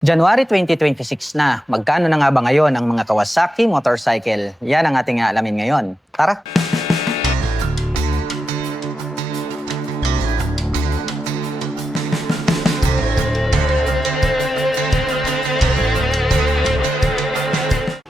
January 2026 na. Magkano na nga ba ngayon ang mga Kawasaki motorcycle? Yan ang ating alamin ngayon. Tara!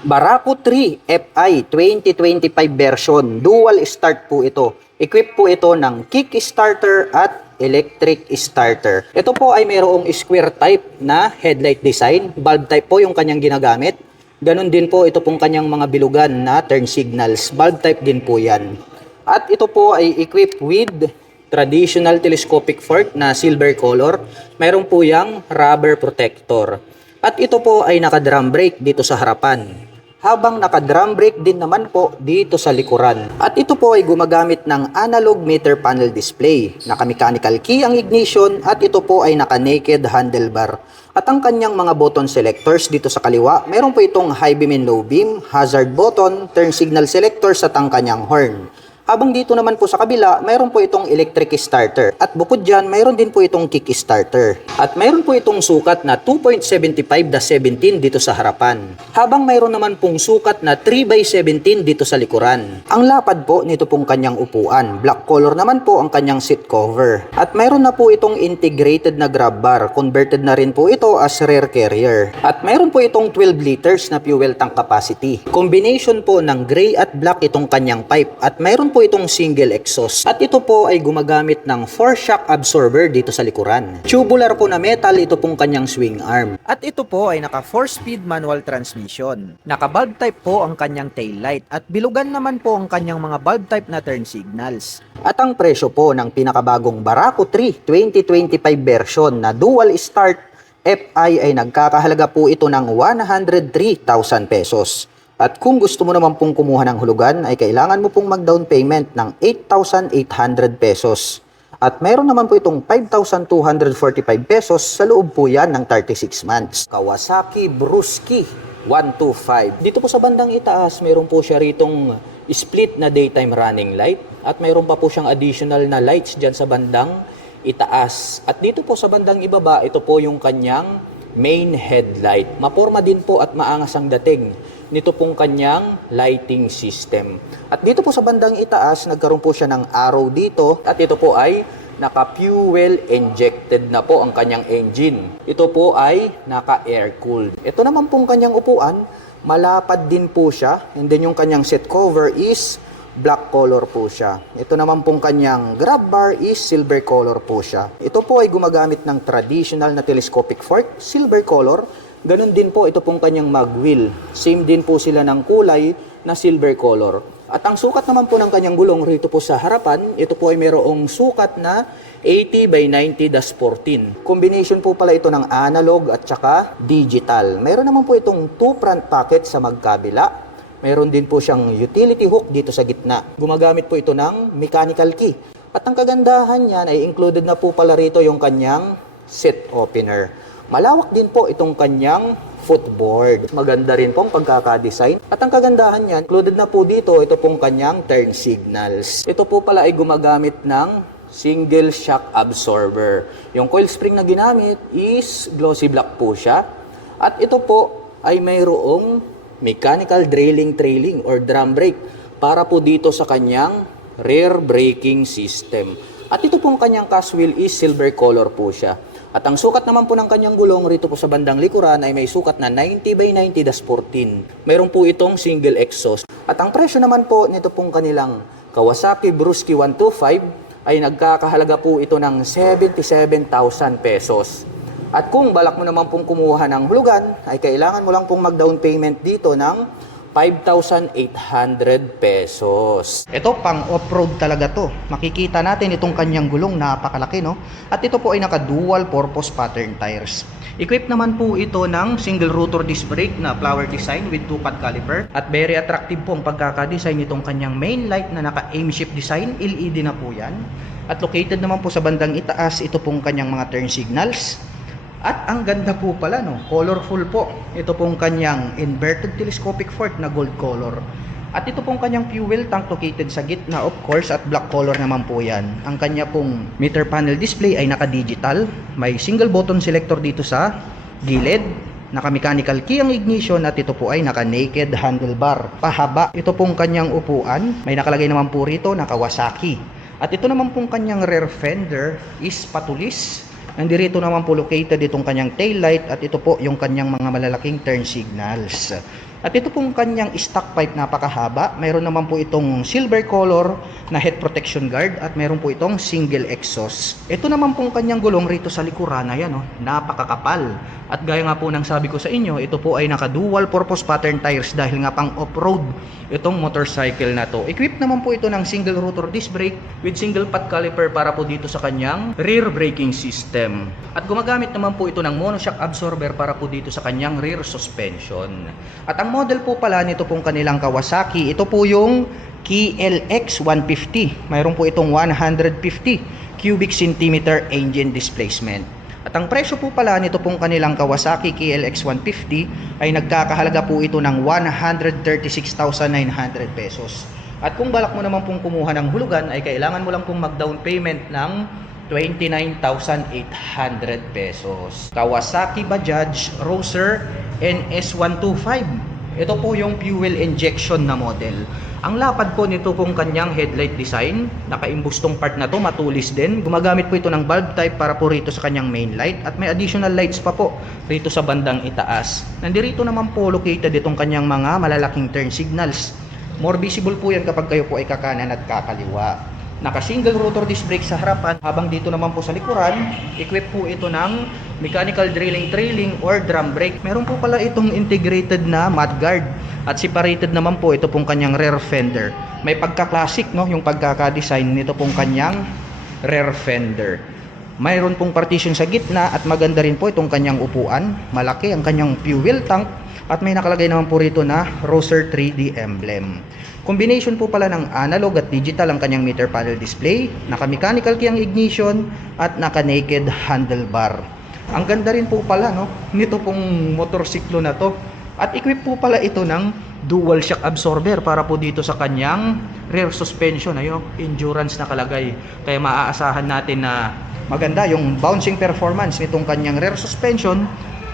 Barako 3 Fi 2025 version. Dual start po ito. Equip po ito ng kickstarter at electric starter. Ito po ay mayroong square type na headlight design. Bulb type po yung kanyang ginagamit. Ganon din po ito pong kanyang mga bilugan na turn signals. Bulb type din po yan. At ito po ay equipped with traditional telescopic fork na silver color. Mayroon po yang rubber protector. At ito po ay naka-drum brake dito sa harapan. Habang naka-drum brake din naman po dito sa likuran. At ito po ay gumagamit ng analog meter panel display. Naka-mechanical key ang ignition at ito po ay naka-naked handlebar. At ang kanyang mga button selectors dito sa kaliwa, meron po itong high beam and low beam, hazard button, turn signal selectors at ang kanyang horn. Habang dito naman po sa kabila, mayroon po itong electric starter. At bukod dyan, mayroon din po itong kick starter. At mayroon po itong sukat na 2.75/17 dito sa harapan. Habang mayroon naman pong sukat na 3/17 dito sa likuran. Ang lapad po nito pong kanyang upuan. Black color naman po ang kanyang seat cover. At mayroon na po itong integrated na grab bar. Converted na rin po ito as rear carrier. At mayroon po itong 12 liters na fuel tank capacity. Combination po ng gray at black itong kanyang pipe. At mayroon po itong single exhaust. At ito po ay gumagamit ng 4 shock absorber dito sa likuran. Tubular po na metal ito pong kanyang swing arm. At ito po ay naka 4-speed manual transmission. Naka bulb type po ang kanyang tail light at bilugan naman po ang kanyang mga bulb type na turn signals. At ang presyo po ng pinakabagong Barako 3 2025 version na dual start Fi ay nagkakahalaga po ito ng 103,000 pesos. At kung gusto mo naman pong kumuha ng hulugan ay kailangan mo pong mag-down payment ng 8,800 pesos. At mayroon naman po itong 5,245 pesos sa loob po yan ng 36 months. Kawasaki Brusky 125. Dito po sa bandang itaas, mayroon po siya ritong split na daytime running light. At mayroon pa po siyang additional na lights dyan sa bandang itaas. At dito po sa bandang ibaba, ito po yung kanyang main headlight. Maporma din po at maangas ang dating nito pong kanyang lighting system. At dito po sa bandang itaas, nagkaroon po siya ng arrow dito. At ito po ay naka-fuel injected na po ang kanyang engine. Ito po ay naka-air cooled. Ito naman pong kanyang upuan, malapad din po siya. And then yung kanyang seat cover is black color po siya. Ito naman pong kanyang grab bar is silver color po siya. Ito po ay gumagamit ng traditional na telescopic fork, silver color. Ganon din po ito pong kanyang mag-wheel. Same din po sila ng kulay na silver color. At ang sukat naman po ng kanyang gulong rito po sa harapan, ito po ay mayroong sukat na 80/90-14. Combination po pala ito ng analog at saka digital. Mayroon naman po itong 2 front pocket sa magkabila. Mayroon din po siyang utility hook dito sa gitna. Gumagamit po ito ng mechanical key. At ang kagandahan niyan ay included na po pala rito yung kanyang seat opener. Malawak din po itong kanyang footboard. Maganda rin pong pagkakadesign. At ang kagandahan niyan, included na po dito ito pong kanyang turn signals. Ito po pala ay gumagamit ng single shock absorber. Yung coil spring na ginamit is glossy black po siya. At ito po ay mayroong mechanical trailing or drum brake para po dito sa kanyang rear braking system. At ito pong kanyang cast wheel is silver color po siya. At ang sukat naman po ng kanyang gulong rito po sa bandang likuran ay may sukat na 90/90-14. Mayroon po itong single exhaust. At ang presyo naman po nito pong kanilang Kawasaki Brusky 125 ay nagkakahalaga po ito ng 77,000 pesos. At kung balak mo naman pong kumuha ng hulugan, ay kailangan mo lang pong mag-down payment dito ng 5,800 pesos. Ito pang off-road talaga to. Makikita natin itong kanyang gulong, napakalaki no. At ito po ay naka dual purpose pattern tires. Equipped naman po ito ng single rotor disc brake na flower design with 2-cut caliper. At very attractive po ang pagkakadesign nitong kanyang main light na naka aim shift design, LED na po yan. At located naman po sa bandang itaas ito pong kanyang mga turn signals. At ang ganda po pala no, colorful po. Ito pong kanyang inverted telescopic fork na gold color. At ito pong kanyang fuel tank located sa gitna of course at black color naman po yan. Ang kanya pong meter panel display ay naka-digital. May single button selector dito sa gilid, naka-mechanical key ang ignition at ito po ay naka-naked handlebar. Pahaba, ito pong kanyang upuan. May nakalagay naman po rito na Kawasaki. At ito naman pong kanyang rear fender is patulis. Nandito naman po located itong kanyang tail light at ito po yung kanyang mga malalaking turn signals. At ito pong kanyang stock pipe napakahaba. Mayroon naman po itong silver color na head protection guard at mayroon po itong single exhaust. Ito naman pong kanyang gulong rito sa likuran, ayan oh, napakakapal. At gaya nga po ng sabi ko sa inyo, ito po ay naka dual purpose pattern tires dahil nga pang off-road itong motorcycle na to. Equipped naman po ito ng single rotor disc brake with single pot caliper para po dito sa kanyang rear braking system. At gumagamit naman po ito ng monoshock absorber para po dito sa kanyang rear suspension. At ang model po pala nito pong kanilang Kawasaki, ito po yung KLX 150. Mayroon po itong 150 cubic centimeter engine displacement. At ang presyo po pala nito pong kanilang Kawasaki KLX 150 ay nagkakahalaga po ito ng 136,900 pesos. At kung balak mo naman pong kumuha ng hulugan ay kailangan mo lang pong mag-down payment ng 29,800 pesos. Kawasaki Bajaj Roser NS125. Ito po yung fuel injection na model. Ang lapad po nito pong kanyang headlight design, nakaimbustong part na to, matulis din. Gumagamit po ito ng bulb type para po rito sa kanyang main light at may additional lights pa po rito sa bandang itaas. Nandito naman po located itong kanyang mga malalaking turn signals. More visible po yan kapag kayo po ay kakanan at kakaliwa. Naka-single rotor disc brake sa harapan, habang dito naman po sa likuran, equip po ito ng mechanical drilling trailing or drum brake. Meron po pala itong integrated na mudguard at separated naman po ito pong kanyang rear fender. May pagka-classic no, yung pagkaka-design nito pong kanyang rear fender. Mayroon pong partition sa gitna at maganda rin po itong kanyang upuan. Malaki ang kanyang fuel tank at may nakalagay naman po rito na Roser 3D emblem. Combination po pala ng analog at digital ang kanyang meter panel display, naka-mechanical key ang ignition at naka-naked handlebar. Ang ganda rin po pala no, nito pong motorsiklo na to. At equip po pala ito ng dual shock absorber para po dito sa kanyang rear suspension. Ayun, endurance nakalagay. Kaya maaasahan natin na maganda yung bouncing performance nitong kanyang rear suspension.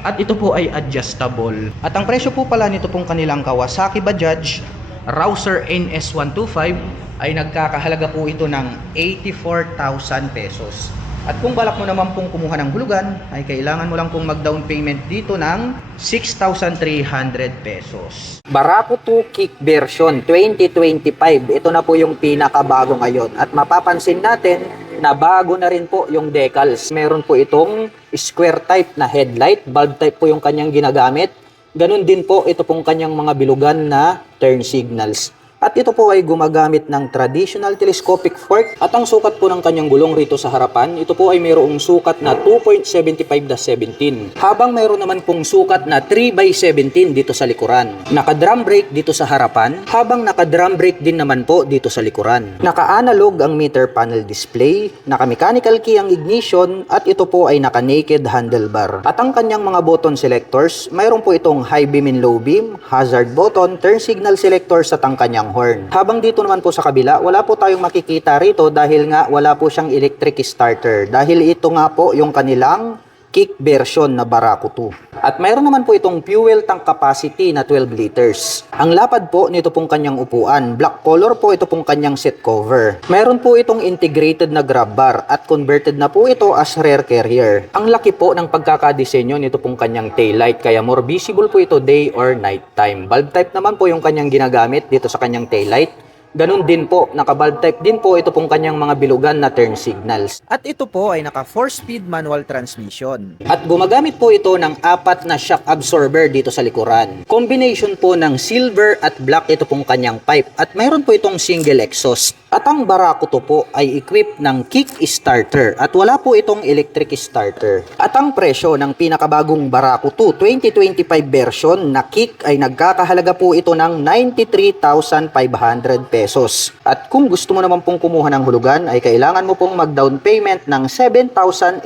At ito po ay adjustable. At ang presyo po pala nito pong kanilang Kawasaki Bajaj Rouser NS125 ay nagkakahalaga po ito ng 84,000 pesos. At kung balak mo naman pong kumuha ng hulugan, ay kailangan mo lang pong mag-down payment dito ng 6,300 pesos. Barako 2 Kick version 2025. Ito na po yung pinakabago ngayon. At mapapansin natin na bago na rin po yung decals. Meron po itong square type na headlight. Bulb type po yung kanyang ginagamit. Ganun din po ito pong kanyang mga bilugan na turn signals. At ito po ay gumagamit ng traditional telescopic fork at ang sukat po ng kanyang gulong rito sa harapan, ito po ay mayroong sukat na 2.75/17 habang mayroon naman pong sukat na 3/17 dito sa likuran. Naka-drum brake dito sa harapan habang naka-drum brake din naman po dito sa likuran. Naka-analog ang meter panel display, naka-mechanical key ang ignition at ito po ay naka-naked handlebar. At ang kanyang mga button selectors, mayroon po itong high beam and low beam, hazard button, turn signal selectors at ang kanyang horn. Habang dito naman po sa kabila, wala po tayong makikita rito dahil nga wala po siyang electric starter. Dahil ito nga po yung kanilang kick version na Barako 2. At mayroon naman po itong fuel tank capacity na 12 liters. Ang lapad po nito pong kanyang upuan, black color po ito pong kanyang seat cover. Mayroon po itong integrated na grab bar at converted na po ito as rear carrier. Ang laki po ng pagkakadesenyo nito pong kanyang taillight kaya more visible po ito day or night time. Bulb type naman po yung kanyang ginagamit dito sa kanyang taillight. Ganun din po, naka-bulb type din po ito pong kanyang mga bilugan na turn signals. At ito po ay naka 4-speed manual transmission. At gumagamit po ito ng 4 na shock absorber dito sa likuran. Combination po ng silver at black ito pong kanyang pipe. At mayroon po itong single exhaust. At ang Barako 2 po ay equipped ng kick starter at wala po itong electric starter. At ang presyo ng pinakabagong Barako 2 2025 version na kick ay nagkakahalaga po ito ng 93,500 pesos. At kung gusto mo naman pong kumuha ng hulugan ay kailangan mo pong mag-down payment ng 7,800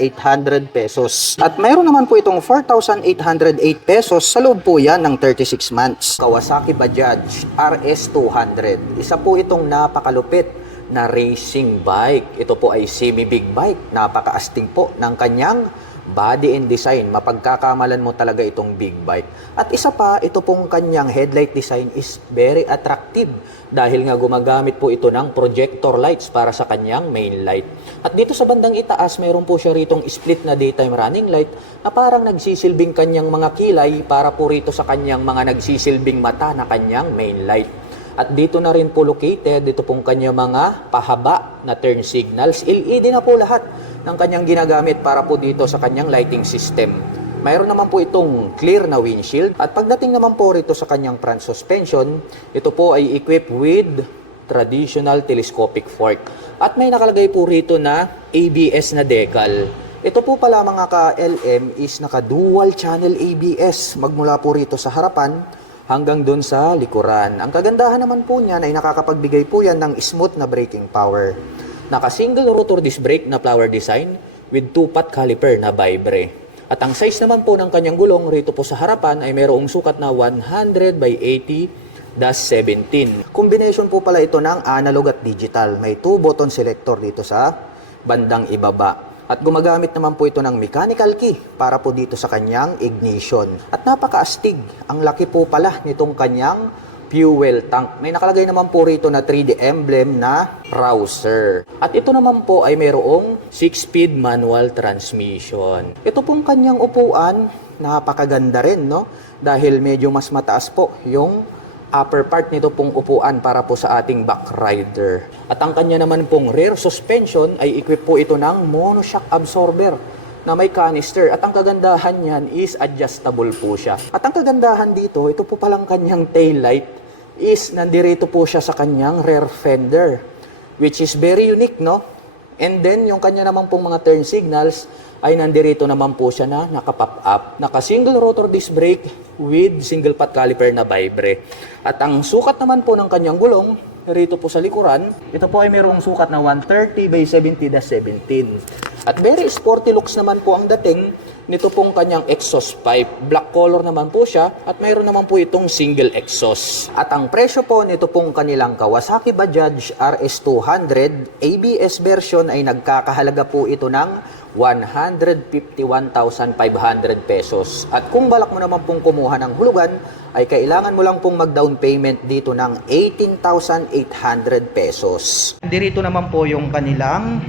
pesos. At mayroon naman po itong 4,808 pesos sa loob po yan ng 36 months. Kawasaki Bajaj RS200. Isa po itong napakalupit na racing bike. Ito po ay semi-big bike. Napakaastig po ng kanyang body and design, mapagkakamalan mo talaga itong big bike. At isa pa, ito pong kanyang headlight design is very attractive dahil nga gumagamit po ito ng projector lights para sa kanyang main light. At dito sa bandang itaas, mayroon po siya ritong split na daytime running light na parang nagsisilbing kanyang mga kilay para po rito sa kanyang mga nagsisilbing mata na kanyang main light. At dito na rin po located, dito pong kanyang mga pahaba na turn signals. LED na po lahat ng kanyang ginagamit para po dito sa kanyang lighting system. Mayroon naman po itong clear na windshield. At pagdating naman po rito sa kanyang front suspension, ito po ay equipped with traditional telescopic fork. At may nakalagay po rito na ABS na decal. Ito po pala mga ka-LM is naka dual channel ABS magmula po rito sa harapan hanggang dun sa likuran. Ang kagandahan naman po niyan ay nakakapagbigay po yan ng smooth na braking power. Naka-single rotor disc brake na flower design with 2-pot caliper na Vibre. At ang size naman po ng kanyang gulong rito po sa harapan ay mayroong sukat na 100 by 80-17. Combination po pala ito ng analog at digital. May 2 button selector dito sa bandang ibaba. At gumagamit naman po ito ng mechanical key para po dito sa kanyang ignition. At napakaastig. Ang laki po pala nitong kanyang fuel tank. May nakalagay naman po rito na 3D emblem na Rouser. At ito naman po ay mayroong 6-speed manual transmission. Ito pong kanyang upuan, napakaganda rin, no? Dahil medyo mas mataas po yung upper part nito pong upuan para po sa ating back rider. At ang kanya naman pong rear suspension ay equip po ito ng monoshock absorber na may canister. At ang kagandahan niyan is adjustable po siya. At ang kagandahan dito, ito po palang kanyang tail light is nandirito po siya sa kanyang rear fender, which is very unique, no? And then, yung kanya naman pong mga turn signals ay nandirito naman po siya na naka-pop up. Naka-single rotor disc brake with single pot caliper na Vibre. At ang sukat naman po ng kanyang gulong, rito po sa likuran, ito po ay mayroong sukat na 130 by 70-17. At very sporty looks naman po ang dating nito pong kanyang exhaust pipe. Black color naman po siya at mayroon naman po itong single exhaust. At ang presyo po nito pong kanilang Kawasaki Bajaj RS200 ABS version ay nagkakahalaga po ito ng 151,500 pesos. At kung balak mo naman pong kumuha ng hulugan, ay kailangan mo lang pong mag-down payment dito ng 18,800 pesos. Dito naman po yung kanilang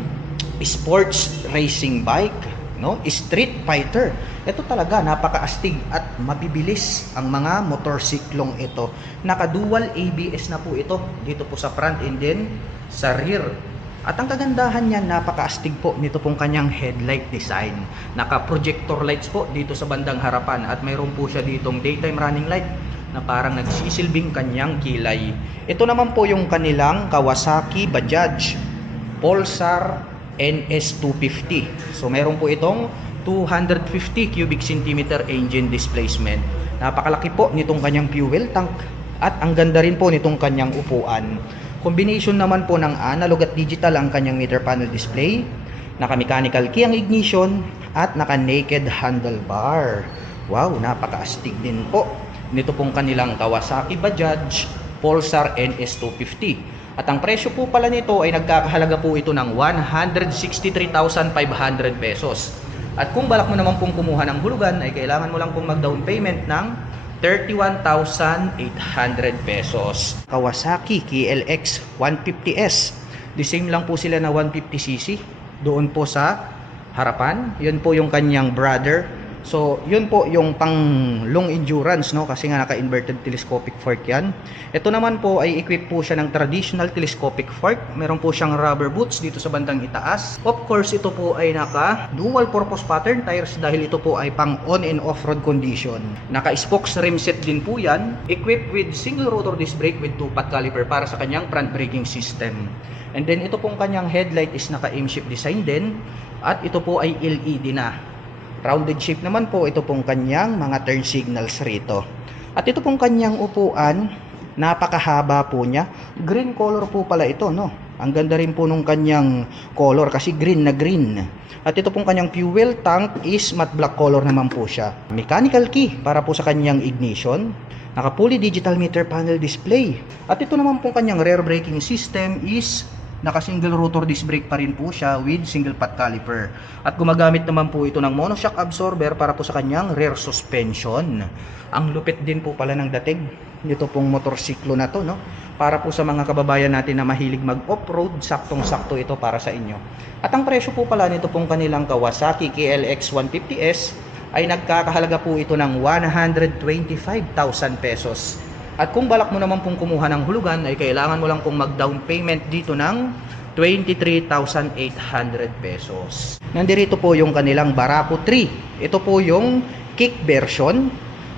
sports racing bike, no? Street Fighter. Ito talaga napakaastig at mabibilis ang mga motorsiklong ito. Naka-dual ABS na po ito dito po sa front and then sa rear. At ang kagandahan niya, napakaastig po nito pong kanyang headlight design. Naka-projector lights po dito sa bandang harapan at mayroon po siya ditong daytime running light na parang nagsisilbing kanyang kilay. Ito naman po yung kanilang Kawasaki Bajaj Pulsar NS250. So meron po itong 250 cubic centimeter engine displacement. Napakalaki po nitong kanyang fuel tank at ang ganda rin po nitong kanyang upuan. Combination naman po ng analog at digital ang kanyang meter panel display. Naka-mechanical key ang ignition at naka-naked handlebar. Wow, napakaastig din po nito pong kanilang Kawasaki Bajaj Pulsar NS250. At ang presyo po pala nito ay nagkakahalaga po ito ng 163,500 pesos. At kung balak mo naman pong kumuha ng hulugan ay kailangan mo lang pong mag-down payment ng 31,800 pesos. Kawasaki KLX 150S. The same lang po sila na 150cc. Doon po sa harapan. Yun po yung kanyang brother. So, yun po yung pang long endurance, no? Kasi nga naka-inverted telescopic fork yan. Ito naman po ay equipped po siya ng traditional telescopic fork. Meron po siyang rubber boots dito sa bandang itaas. Of course, ito po ay naka dual purpose pattern tires dahil ito po ay pang on and off-road condition. Naka-spokes rim set din po yan. Equipped with single rotor disc brake with 2-pot caliper para sa kanyang front braking system. And then ito pong kanyang headlight is naka-aim shift design din. At ito po ay LED na. Rounded shape naman po ito pong kanyang mga turn signals rito. At ito pong kanyang upuan, napakahaba po niya. Green color po pala ito, no? Ang ganda rin po nung kanyang color kasi green na green. At ito pong kanyang fuel tank is matte black color naman po siya. Mechanical key para po sa kanyang ignition. Naka fully digital meter panel display. At ito naman pong kanyang rear braking system is Naka-single rotor disc brake pa rin po siya with single pot caliper. At gumagamit naman po ito ng monoshock absorber para po sa kanyang rear suspension. Ang lupit din po pala ng dating nito pong motorsiklo na to, no? Para po sa mga kababayan natin na mahilig mag-off-road, saktong-sakto ito para sa inyo. At ang presyo po pala nito pong kanilang Kawasaki KLX 150S ay nagkakahalaga po ito ng 125,000 pesos. At kung balak mo naman pong kumuha ng hulugan ay kailangan mo lang pong mag-down payment dito ng 23,800 pesos. Nandirito po yung kanilang Barako 3. Ito po yung kick version.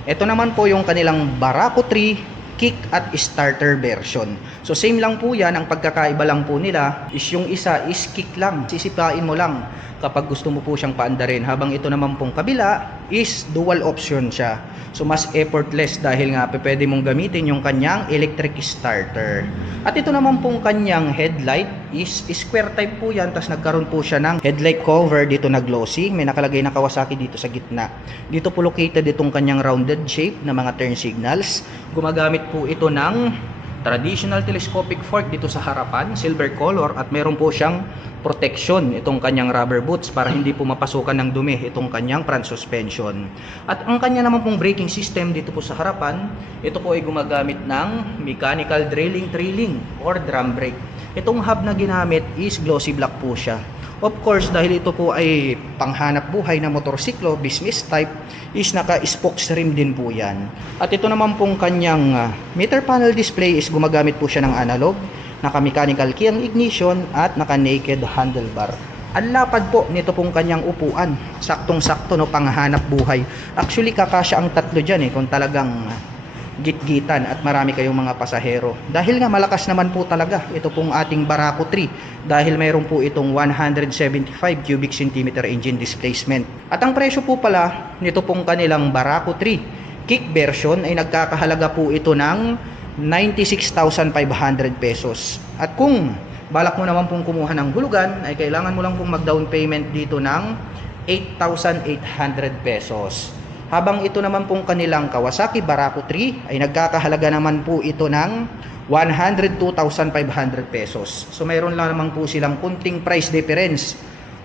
Ito naman po yung kanilang Barako 3 kick at starter version. So same lang po yan, ang pagkakaiba lang po nila is yung isa is kick lang, sisipain mo lang kapag gusto mo po siyang paandarin, habang ito naman pong kabila is dual option siya. So mas effortless dahil nga pwede mong gamitin yung kanyang electric starter. At ito naman pong kanyang headlight is square type po yan, tas nagkaroon po siya ng headlight cover dito na glossy, may nakalagay na Kawasaki dito sa gitna. Dito po located itong kanyang rounded shape na mga turn signals. Gumagamit po ito ng traditional telescopic fork dito sa harapan, silver color, at meron po siyang protection itong kanyang rubber boots para hindi po mapasukan ng dumi itong kanyang front suspension. At ang kanya naman pong braking system dito po sa harapan, ito po ay gumagamit ng mechanical drilling or drum brake. Itong hub na ginamit is glossy black po siya. Of course, dahil ito po ay panghanap buhay na motorsiklo, business type, is naka-spokes rim din po yan. At ito naman pong kanyang meter panel display is gumagamit po siya ng analog, naka-mechanical key ang ignition, at naka-naked handlebar. Ang lapad po nito pong kanyang upuan, saktong-sakto, no, panghanap buhay. Actually, kakasya ang tatlo dyan kung talagang gitgitan at marami kayong mga pasahero. Dahil nga malakas naman po talaga ito pong ating Barako 3 dahil mayroon po itong 175 cubic centimeter engine displacement. At ang presyo po pala nito pong kanilang Barako 3 kick version ay nagkakahalaga po ito ng 96,500 pesos. At kung balak mo naman pong kumuha ng hulugan ay kailangan mo lang pong mag-down payment dito ng 8,800 pesos. Habang ito naman pong kanilang Kawasaki Barako 3 ay nagkakahalaga naman po ito ng 102,500 pesos. So mayroon lang naman po silang kunting price difference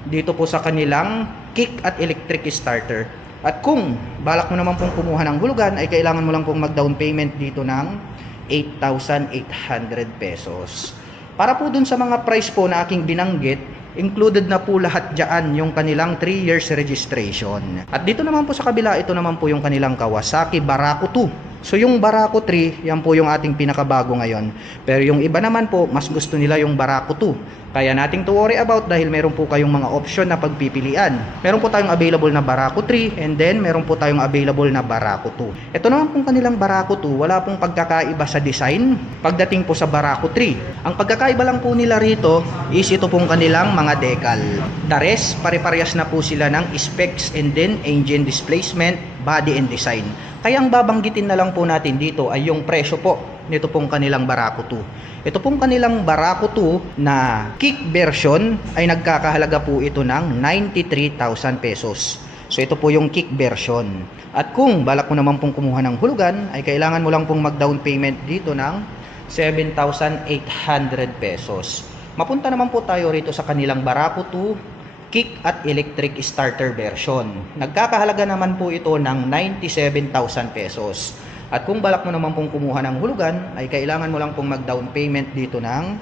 dito po sa kanilang kick at electric starter. At kung balak mo naman pong kumuha ng hulugan ay kailangan mo lang pong mag-down payment dito ng 8,800 pesos. Para po dun sa mga price po na aking binanggit, included na po lahat dyan yung kanilang 3 years registration. At dito naman po sa kabila, ito naman po yung kanilang Kawasaki Barako 2. So yung Barako 3, yan po yung ating pinakabago ngayon. Pero yung iba naman po, mas gusto nila yung Barako 2. Kaya nating to worry about dahil meron po kayong mga option na pagpipilian. Meron po tayong available na Barako 3 and then meron po tayong available na Barako 2. Ito naman pong kanilang Barako 2, wala pong pagkakaiba sa design pagdating po sa Barako 3. Ang pagkakaiba lang po nila rito is ito pong kanilang mga decal. The rest, pare-parehas na po sila ng specs and then engine displacement, body and design. Kaya ang babanggitin na lang po natin dito ay yung presyo po nito pong kanilang Barako 2. Ito pong kanilang Barako 2 na kick version ay nagkakahalaga po ito ng 93,000 pesos. So ito po yung kick version. At kung balak mo naman pong kumuha ng hulugan ay kailangan mo lang pong mag-down payment dito ng 7,800 pesos. Mapunta naman po tayo rito sa kanilang Barako 2 kick at electric starter version. Nagkakahalaga naman po ito ng 97,000 pesos. At kung balak mo naman pong kumuha ng hulugan, ay kailangan mo lang pong mag-down payment dito ng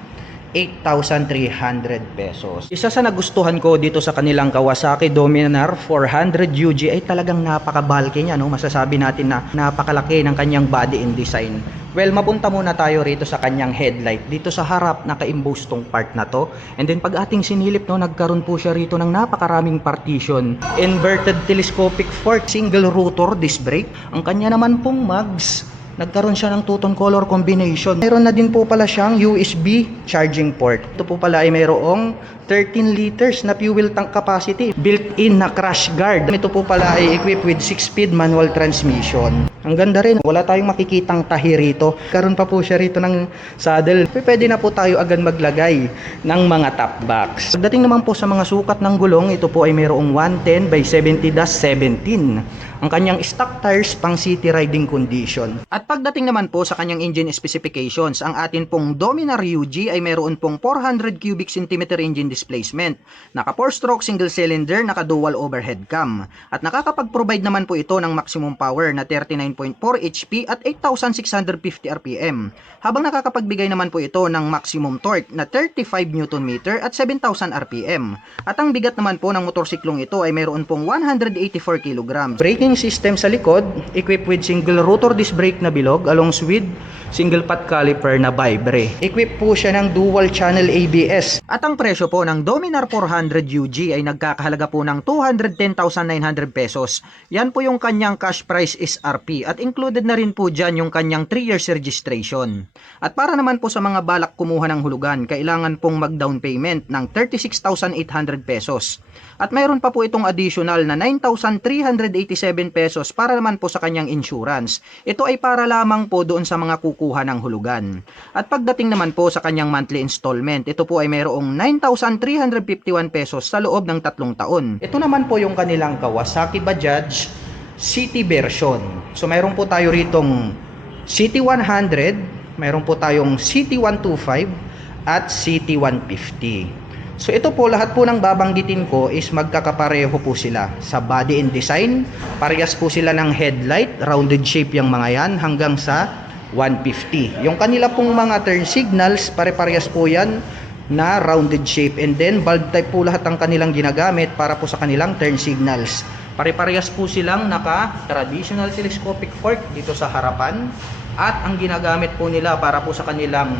8,300 pesos. Isa sa nagustuhan ko dito sa kanilang Kawasaki Dominar 400 UG ay talagang napaka-bulky niya, no? Masasabi natin na napakalaki ng kanyang body and design. Well, mapunta muna tayo rito sa kanyang headlight. Dito sa harap, naka-emboss tong part na to. And then pag ating sinilip, no, nagkaroon po siya rito ng napakaraming partition. Inverted telescopic fork, single rotor disc brake. Ang kanya naman pong mags, nagkaroon siya ng two-tone color combination. Mayroon na din po pala siyang USB charging port. Ito po pala ay mayroong 13 liters na fuel tank capacity. Built-in na crash guard. Ito po pala ay equipped with 6-speed manual transmission. Ang ganda rin. Wala tayong makikitang tahi rito. Karoon pa po siya rito ng saddle. Pwede na po tayo agad maglagay ng mga top box. Pagdating naman po sa mga sukat ng gulong, ito po ay mayroong 110 by 70-17. ang kanyang stock tires pang city riding condition. At pagdating naman po sa kanyang engine specifications, ang atin pong Dominar UG ay mayroon pong 400 cubic centimeter engine displacement, naka 4-stroke single cylinder, naka dual overhead cam, at nakakapag-provide naman po ito ng maximum power na 39.4 HP at 8,650 RPM, habang nakakapagbigay naman po ito ng maximum torque na 35 Nm at 7,000 RPM. At ang bigat naman po ng motorsiklong ito ay mayroon pong 184 kg. Braking system sa likod, equipped with single rotor disc brake na bilog along with single pot caliper na Vibre. Equipped po siya ng dual channel ABS. At ang presyo po ng Dominar 400 UG ay nagkakahalaga po ng 210,900 pesos. Yan po yung kanyang cash price SRP at included na rin po dyan yung kanyang 3 years registration. At para naman po sa mga balak kumuha ng hulugan, kailangan pong mag-down payment ng 36,800 pesos. At mayroon pa po itong additional na 9,387 pesos para naman po sa kanyang insurance. Ito ay para lamang po doon sa mga kukuha ng hulugan. At pagdating naman po sa kanyang monthly installment, ito po ay mayroong 9,351 pesos sa loob ng 3 taon. Ito naman po yung kanilang Kawasaki Bajaj City version. So mayroon po tayo ritong City 100, mayroon po tayong City 125 at City 150. So ito po, lahat po ng babanggitin ko is magkakapareho po sila sa body and design. Parehas po sila ng headlight, rounded shape yung mga yan hanggang sa 150. Yung kanila pong mga turn signals, pare-parehas po yan na rounded shape, and then bulb type po lahat ang kanilang ginagamit para po sa kanilang turn signals. Pare-parehas po silang naka traditional telescopic fork dito sa harapan, at ang ginagamit po nila para po sa kanilang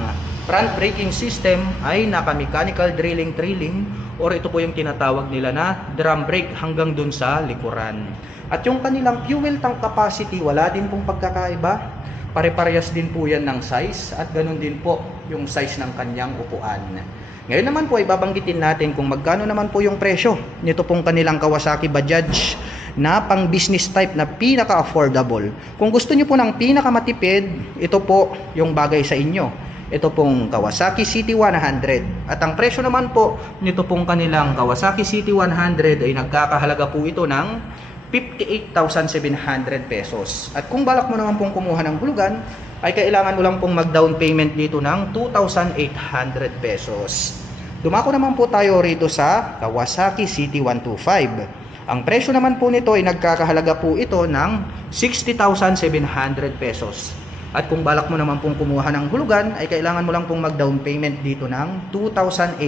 front braking system ay naka mechanical drilling trailing, or ito po yung tinatawag nila na drum brake hanggang dun sa likuran. At yung kanilang fuel tank capacity, wala din pong pagkakaiba. Pare-parehas din po yan ng size, at ganun din po yung size ng kanyang upuan. Ngayon naman po ay babanggitin natin kung magkano naman po yung presyo nito pong kanilang Kawasaki Bajaj na pang business type na pinaka-affordable. Kung gusto niyo po ng pinakamatipid, ito po yung bagay sa inyo. Ito pong Kawasaki City 100. At ang presyo naman po nito pong kanilang Kawasaki City 100 ay nagkakahalaga po ito ng 58,700 pesos. At kung balak mo naman pong kumuha ng hulugan, ay kailangan mo lang pong mag-down payment dito ng 2,800 pesos. Dumako naman po tayo rito sa Kawasaki City 125. Ang presyo naman po nito ay nagkakahalaga po ito ng 60,700 pesos. At kung balak mo naman pong kumuha ng hulugan, ay kailangan mo lang pong mag-down payment dito ng 2,800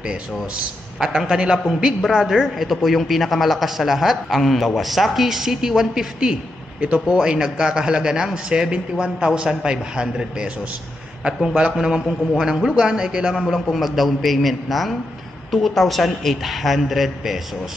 pesos. At ang kanila pong big brother, ito po yung pinakamalakas sa lahat, ang Kawasaki City 150. Ito po ay nagkakahalaga ng 71,500 pesos. At kung balak mo naman pong kumuha ng hulugan, ay kailangan mo lang pong mag-down payment ng 2,800 pesos.